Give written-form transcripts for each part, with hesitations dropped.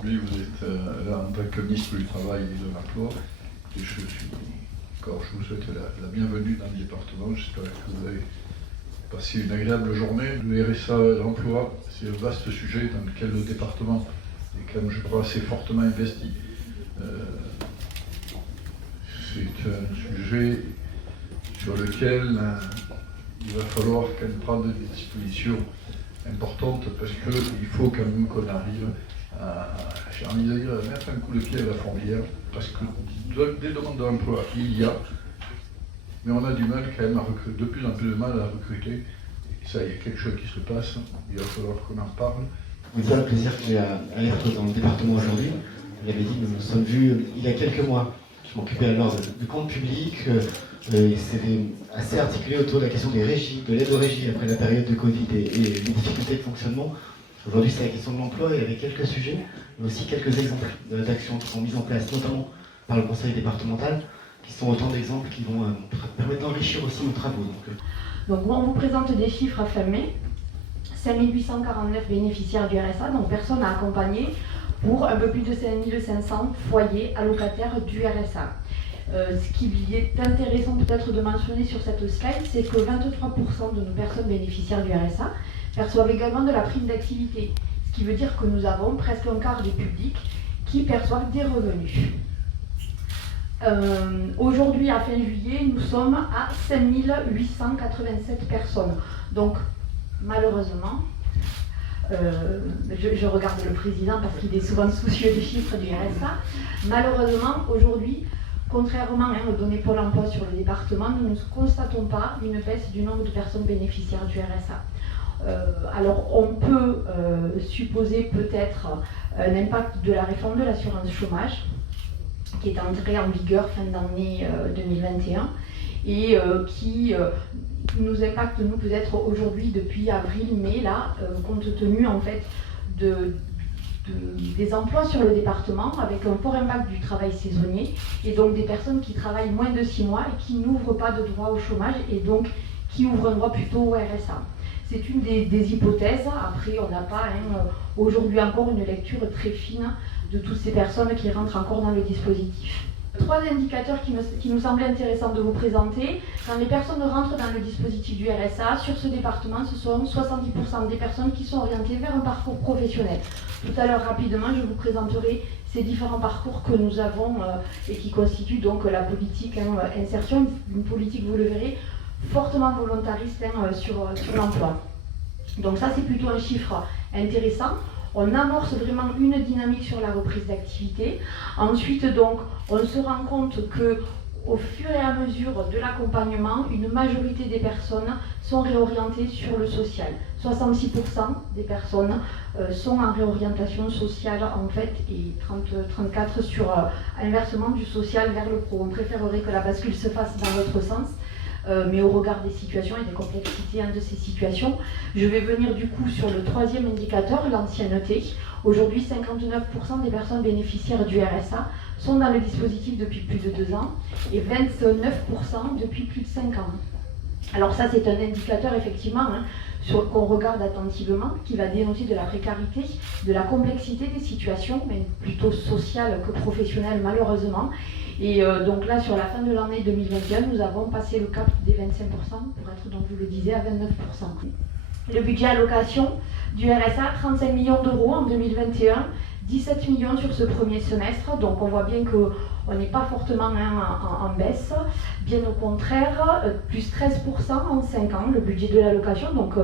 aujourd'hui vous êtes là en tant que ministre du Travail et de l'Emploi. Et je vous souhaite la bienvenue dans le département. J'espère que vous avez passé une agréable journée. Le RSA et l'emploi, c'est un vaste sujet dans lequel le département est quand même, je crois, assez fortement investi. C'est un sujet sur lequel il va falloir quand même prendre des dispositions importantes parce qu'il faut quand même qu'on arrive j'ai envie de dire, à mettre un coup de pied à la fourmilière parce que des demandes d'emploi, il y a, mais on a du mal quand même à recruter, de plus en plus de mal à recruter. Et ça, il y a quelque chose qui se passe, il va falloir qu'on en parle. C'est un plaisir que j'ai à être dans le département aujourd'hui. Vous l'avez dit, nous nous sommes vus il y a quelques mois. Je m'occupais alors de comptes publics, et c'était assez articulé autour de la question des régies, de l'aide aux régies après la période de Covid et les difficultés de fonctionnement. Aujourd'hui, c'est la question de l'emploi et avec quelques sujets, mais aussi quelques exemples d'actions qui sont mises en place, notamment par le conseil départemental, qui sont autant d'exemples qui vont permettre d'enrichir aussi nos travaux. Donc on vous présente des chiffres à fin mai. 5849 bénéficiaires du RSA, donc personnes à accompagner, pour un peu plus de 5500 foyers allocataires du RSA. Ce qui est intéressant peut-être de mentionner sur cette slide, c'est que 23% de nos personnes bénéficiaires du RSA perçoivent également de la prime d'activité, ce qui veut dire que nous avons presque un quart des publics qui perçoivent des revenus. Aujourd'hui, à fin juillet, nous sommes à 5887 personnes. Donc, malheureusement, je regarde le président parce qu'il est souvent soucieux des chiffres du RSA. Malheureusement, aujourd'hui, contrairement aux données Pôle emploi sur le département, nous ne constatons pas une baisse du nombre de personnes bénéficiaires du RSA. Alors, on peut supposer peut-être un impact de la réforme de l'assurance chômage, qui est entrée en vigueur fin d'année 2021 et qui nous impacte, nous, peut-être aujourd'hui depuis avril-mai, là, compte tenu en fait des emplois sur le département, avec un fort impact du travail saisonnier, et donc des personnes qui travaillent moins de 6 mois et qui n'ouvrent pas de droit au chômage, et donc qui ouvrent un droit plutôt au RSA. C'est une des hypothèses. Après, on n'a pas aujourd'hui encore une lecture très fine de toutes ces personnes qui rentrent encore dans le dispositif. 3 indicateurs qui nous semblaient intéressants de vous présenter. Quand les personnes rentrent dans le dispositif du RSA, sur ce département, ce sont 70% des personnes qui sont orientées vers un parcours professionnel. Tout à l'heure, rapidement, je vous présenterai ces différents parcours que nous avons et qui constituent donc la politique insertion, une politique, vous le verrez, fortement volontariste sur l'emploi. Donc ça, c'est plutôt un chiffre intéressant. On amorce vraiment une dynamique sur la reprise d'activité. Ensuite, donc, on se rend compte que, au fur et à mesure de l'accompagnement, une majorité des personnes sont réorientées sur le social. 66% des personnes sont en réorientation sociale en fait, et 34% sur inversement du social vers le pro. On préférerait que la bascule se fasse dans l'autre sens. Mais au regard des situations et des complexités de ces situations. Je vais venir du coup sur le 3e indicateur, l'ancienneté. Aujourd'hui, 59% des personnes bénéficiaires du RSA sont dans le dispositif depuis plus de 2 ans et 29% depuis plus de 5 ans. Alors ça, c'est un indicateur effectivement qu'on regarde attentivement, qui va dénoncer de la précarité, de la complexité des situations, mais plutôt sociales que professionnelles malheureusement. Et donc là, sur la fin de l'année 2021, nous avons passé le cap des 25%, pour être, donc vous le disiez, à 29%. Le budget allocation du RSA, 35 millions d'euros en 2021, 17 millions sur ce premier semestre, donc on voit bien qu'on n'est pas fortement en baisse, bien au contraire, plus 13% en 5 ans, le budget de l'allocation. Donc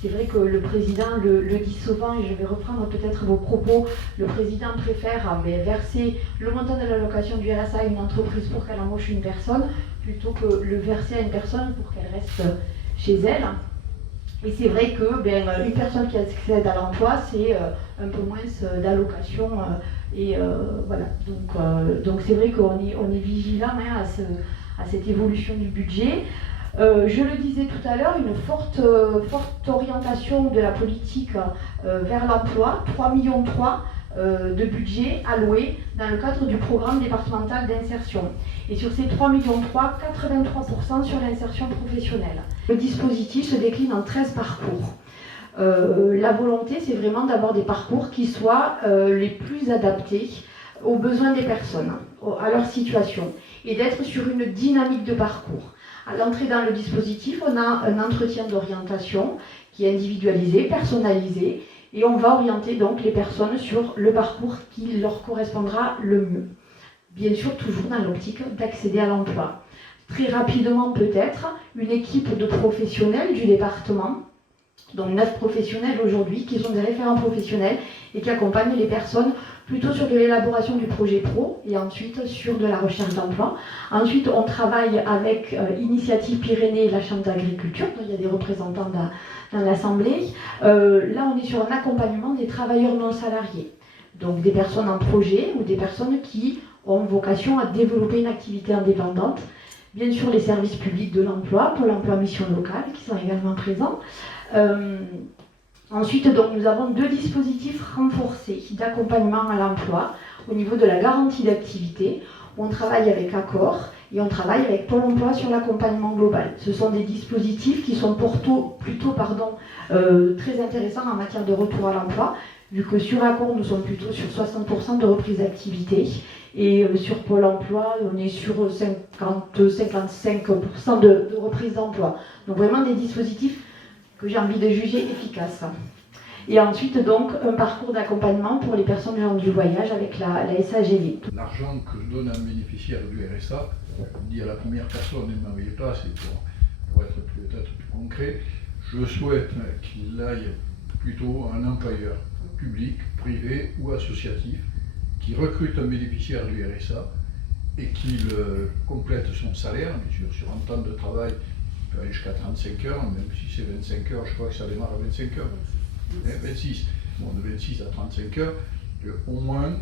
c'est vrai que le président le dit souvent, et je vais reprendre peut-être vos propos, le président préfère verser le montant de l'allocation du RSA à une entreprise pour qu'elle embauche une personne, plutôt que le verser à une personne pour qu'elle reste chez elle. Et c'est vrai que une personne qui accède à l'emploi, c'est un peu moins d'allocation. Voilà. Donc c'est vrai qu'on est vigilant à cette évolution du budget. Je le disais tout à l'heure, une forte orientation de la politique vers l'emploi, 3,3 millions de budget alloué dans le cadre du programme départemental d'insertion. Et sur ces 3,3 millions, 83% sur l'insertion professionnelle. Le dispositif se décline en 13 parcours. La volonté, c'est vraiment d'avoir des parcours qui soient les plus adaptés aux besoins des personnes, à leur situation, et d'être sur une dynamique de parcours. À l'entrée dans le dispositif, on a un entretien d'orientation qui est individualisé, personnalisé, et on va orienter donc les personnes sur le parcours qui leur correspondra le mieux. Bien sûr, toujours dans l'optique d'accéder à l'emploi. Très rapidement peut-être, une équipe de professionnels du département, donc 9 professionnels aujourd'hui, qui sont des référents professionnels et qui accompagnent les personnes plutôt sur de l'élaboration du projet pro et ensuite sur de la recherche d'emploi. Ensuite, on travaille avec Initiative Pyrénées et la Chambre d'agriculture, donc il y a des représentants dans l'Assemblée. Là, on est sur un accompagnement des travailleurs non salariés, donc des personnes en projet ou des personnes qui ont vocation à développer une activité indépendante. Bien sûr, les services publics de l'emploi, pour l'emploi mission locale, qui sont également présents. Ensuite, donc, nous avons 2 dispositifs renforcés d'accompagnement à l'emploi au niveau de la garantie d'activité. On travaille avec Accor et on travaille avec Pôle emploi sur l'accompagnement global. Ce sont des dispositifs qui sont plutôt très intéressants en matière de retour à l'emploi, vu que sur Accor, nous sommes plutôt sur 60% de reprise d'activité. Et sur Pôle emploi, on est sur 55% de reprise d'emploi. Donc vraiment des dispositifs que j'ai envie de juger efficaces. Et ensuite, donc, un parcours d'accompagnement pour les personnes gens du voyage avec la SAGV. L'argent que je donne à un bénéficiaire du RSA, je dis à la première personne, ne m'envoyez pas, c'est pour être peut-être plus concret, je souhaite qu'il aille plutôt à un employeur public, privé ou associatif qui recrute un bénéficiaire du RSA et qu'il complète son salaire, bien sûr, sur un temps de travail, il peut aller jusqu'à 35 heures, même si c'est 25 heures, je crois que ça démarre à 25 heures. 26. Bon, de 26 à 35 heures, au moins,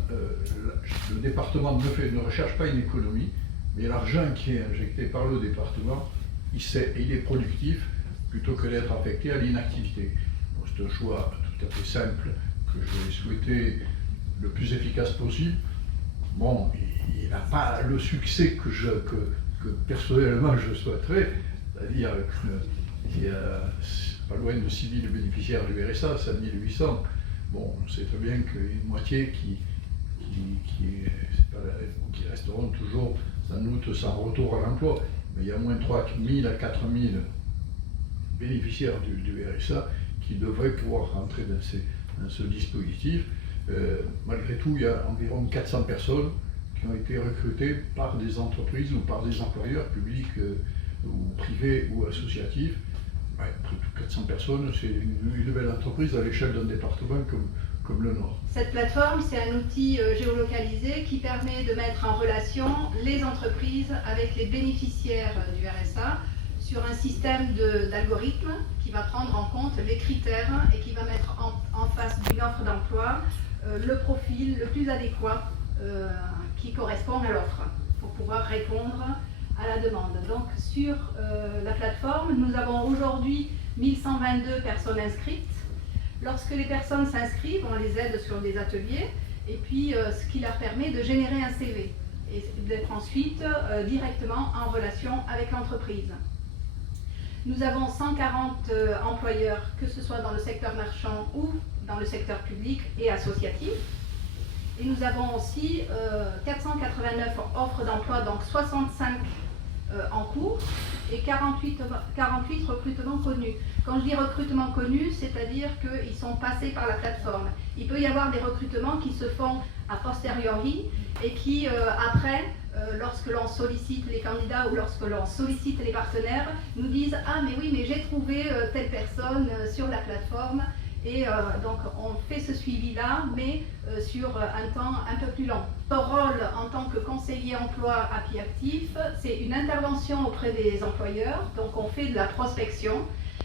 le département ne recherche pas une économie, mais l'argent qui est injecté par le département, il est productif plutôt que d'être affecté à l'inactivité. Bon, c'est un choix tout à fait simple que je vais souhaiter le plus efficace possible. Bon, il n'a pas le succès que personnellement je souhaiterais, c'est-à-dire qu'il y a pas loin de 6 000 bénéficiaires du RSA, 5 800. Bon, on sait très bien qu'il y a une moitié qui resteront toujours sans doute sans retour à l'emploi. Mais il y a au moins 3 000 à 4 000 bénéficiaires du RSA qui devraient pouvoir rentrer dans ce dispositif. Malgré tout, il y a environ 400 personnes qui ont été recrutées par des entreprises ou par des employeurs publics ou privés ou associatifs. Ouais, après tout, 400 personnes, c'est une belle entreprise à l'échelle d'un département comme le Nord. Cette plateforme, c'est un outil géolocalisé qui permet de mettre en relation les entreprises avec les bénéficiaires du RSA sur un système d'algorithme qui va prendre en compte les critères et qui va mettre en face d'une offre d'emploi le profil le plus adéquat qui correspond à l'offre pour pouvoir répondre à la demande. Donc sur la plateforme, nous avons aujourd'hui 1122 personnes inscrites. Lorsque les personnes s'inscrivent, on les aide sur des ateliers et puis ce qui leur permet de générer un CV et d'être ensuite directement en relation avec l'entreprise. Nous avons 140 employeurs, que ce soit dans le secteur marchand ou dans le secteur public et associatif. Et nous avons aussi 489 offres d'emploi, donc 65 en cours et 48 recrutements connus. Quand je dis recrutements connus, c'est-à-dire qu'ils sont passés par la plateforme. Il peut y avoir des recrutements qui se font a posteriori et qui, après, lorsque l'on sollicite les candidats ou lorsque l'on sollicite les partenaires, nous disent « Ah, mais oui, mais j'ai trouvé telle personne sur la plateforme ». Et donc on fait ce suivi-là, mais sur un temps un peu plus long. Notre rôle en tant que conseiller emploi Appli Actif, c'est une intervention auprès des employeurs. Donc on fait de la prospection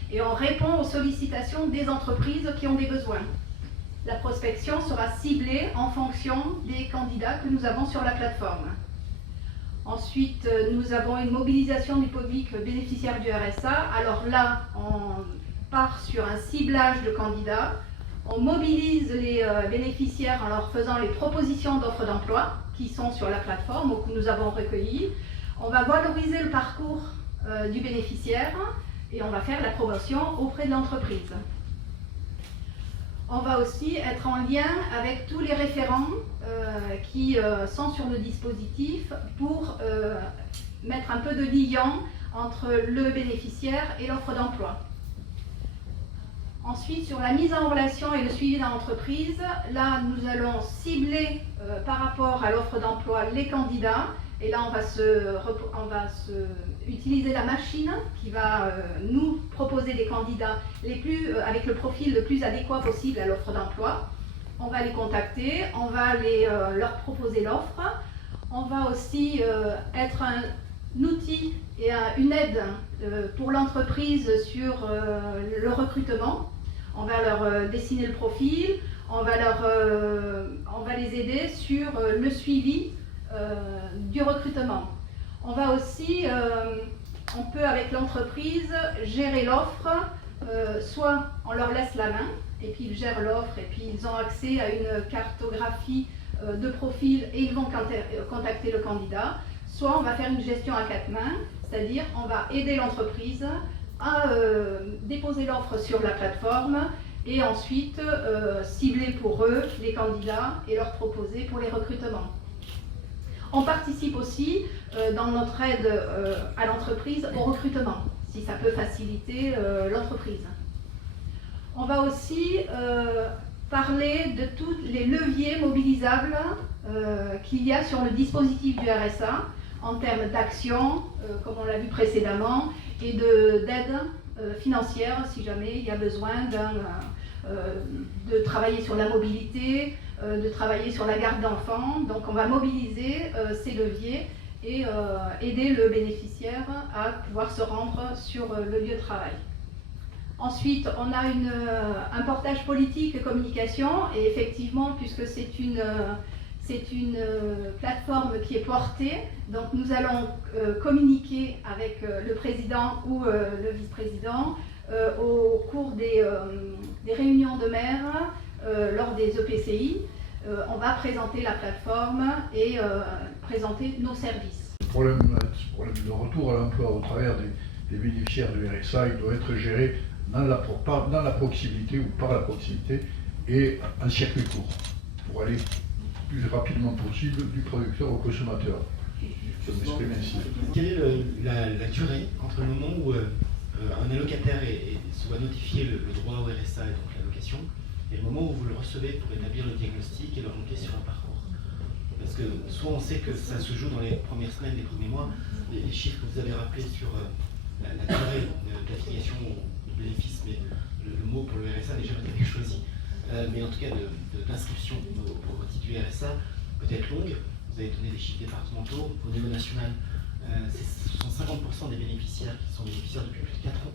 et on répond aux sollicitations des entreprises qui ont des besoins. La prospection sera ciblée en fonction des candidats que nous avons sur la plateforme. Ensuite, nous avons une mobilisation du public bénéficiaire du RSA. Alors là, on part sur un ciblage de candidats, on mobilise les bénéficiaires en leur faisant les propositions d'offres d'emploi qui sont sur la plateforme ou que nous avons recueillies. On va valoriser le parcours du bénéficiaire et on va faire la promotion auprès de l'entreprise. On va aussi être en lien avec tous les référents qui sont sur le dispositif pour mettre un peu de liant entre le bénéficiaire et l'offre d'emploi. Ensuite, sur la mise en relation et le suivi dans l'entreprise, là, nous allons cibler par rapport à l'offre d'emploi les candidats. Et là, on va utiliser la machine qui va nous proposer des candidats avec le profil le plus adéquat possible à l'offre d'emploi. On va les contacter, on va leur proposer l'offre. On va aussi être un outil et une aide pour l'entreprise sur le recrutement. On va leur dessiner le profil, on va les aider sur le suivi du recrutement. On va aussi, on peut avec l'entreprise gérer l'offre, soit on leur laisse la main et puis ils gèrent l'offre et puis ils ont accès à une cartographie de profil et ils vont contacter le candidat, soit on va faire une gestion à 4 mains, c'est-à-dire on va aider l'entreprise à déposer l'offre sur la plateforme et ensuite cibler pour eux les candidats et leur proposer pour les recrutements. On participe aussi dans notre aide à l'entreprise au recrutement, si ça peut faciliter l'entreprise. On va aussi parler de tous les leviers mobilisables qu'il y a sur le dispositif du RSA en termes d'action, comme on l'a vu précédemment, et d'aide financière si jamais il y a besoin de travailler sur la mobilité, de travailler sur la garde d'enfants. Donc on va mobiliser ces leviers et aider le bénéficiaire à pouvoir se rendre sur le lieu de travail. Ensuite, on a un portage politique et communication et effectivement, puisque c'est une plateforme qui est portée, donc nous allons communiquer avec le président ou le vice-président au cours des réunions de maires, lors des EPCI. On va présenter la plateforme et présenter nos services. Le problème de retour à l'emploi au travers des bénéficiaires du RSA, il doit être géré dans la proximité ou par la proximité et en circuit court pour aller le plus rapidement possible du producteur au consommateur. Je m'exprime ainsi. Quelle est la durée entre le moment où un allocataire se voit notifier le droit au RSA et donc l'allocation et le moment où vous le recevez pour établir le diagnostic et le remonter sur un parcours? Parce que soit on sait que ça se joue dans les premières semaines, les premiers mois, les chiffres que vous avez rappelés sur la durée d'affiliation au bénéfice, mais le mot pour le RSA n'est jamais été choisi, mais en tout cas d'inscription au titre du RSA peut être longue. Vous avez donné des chiffres départementaux. Au niveau national, ce sont 50% des bénéficiaires qui sont bénéficiaires depuis plus de 4 ans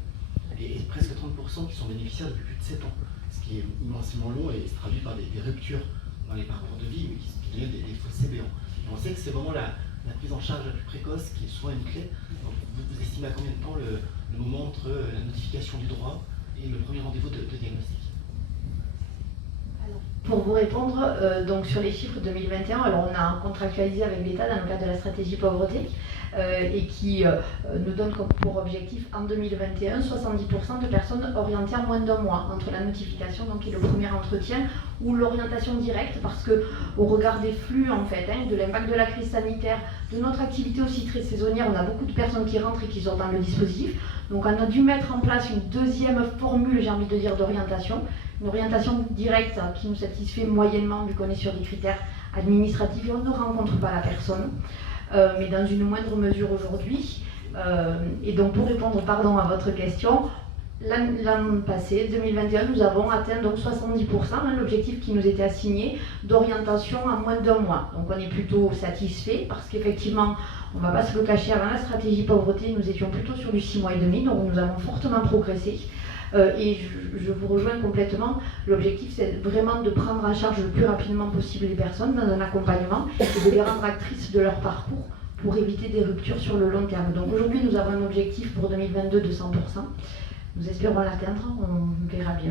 et presque 30% qui sont bénéficiaires depuis plus de 7 ans, ce qui est immensément long et se traduit par des ruptures dans les parcours de vie qui deviennent des fossés béants. Et on sait que c'est vraiment la prise en charge la plus précoce qui est souvent une clé. Donc, vous estimez à combien de temps le moment entre la notification du droit et le premier rendez-vous de diagnostic? Pour vous répondre, donc sur les chiffres 2021, alors on a contractualisé avec l'État dans le cadre de la stratégie pauvreté et qui nous donne comme pour objectif en 2021 70% de personnes orientées en moins d'un mois entre la notification donc, et le premier entretien ou l'orientation directe parce que au regard des flux en fait, de l'impact de la crise sanitaire, de notre activité aussi très saisonnière, on a beaucoup de personnes qui rentrent et qui sortent dans le dispositif. Donc on a dû mettre en place une deuxième formule, j'ai envie de dire, d'orientation. Une orientation directe qui nous satisfait moyennement vu qu'on est sur des critères administratifs et on ne rencontre pas la personne, mais dans une moindre mesure aujourd'hui. Et donc pour répondre à votre question, l'an passé, 2021, nous avons atteint donc 70%, l'objectif qui nous était assigné d'orientation en moins d'un mois. Donc on est plutôt satisfait parce qu'effectivement, on ne va pas se le cacher, avant la stratégie pauvreté, nous étions plutôt sur du 6 mois et demi, donc nous avons fortement progressé. Et je vous rejoins complètement. L'objectif, c'est vraiment de prendre en charge le plus rapidement possible les personnes dans un accompagnement et de les rendre actrices de leur parcours pour éviter des ruptures sur le long terme. Donc aujourd'hui, nous avons un objectif pour 2022 de 100%. Nous espérons l'atteindre, on verra bien.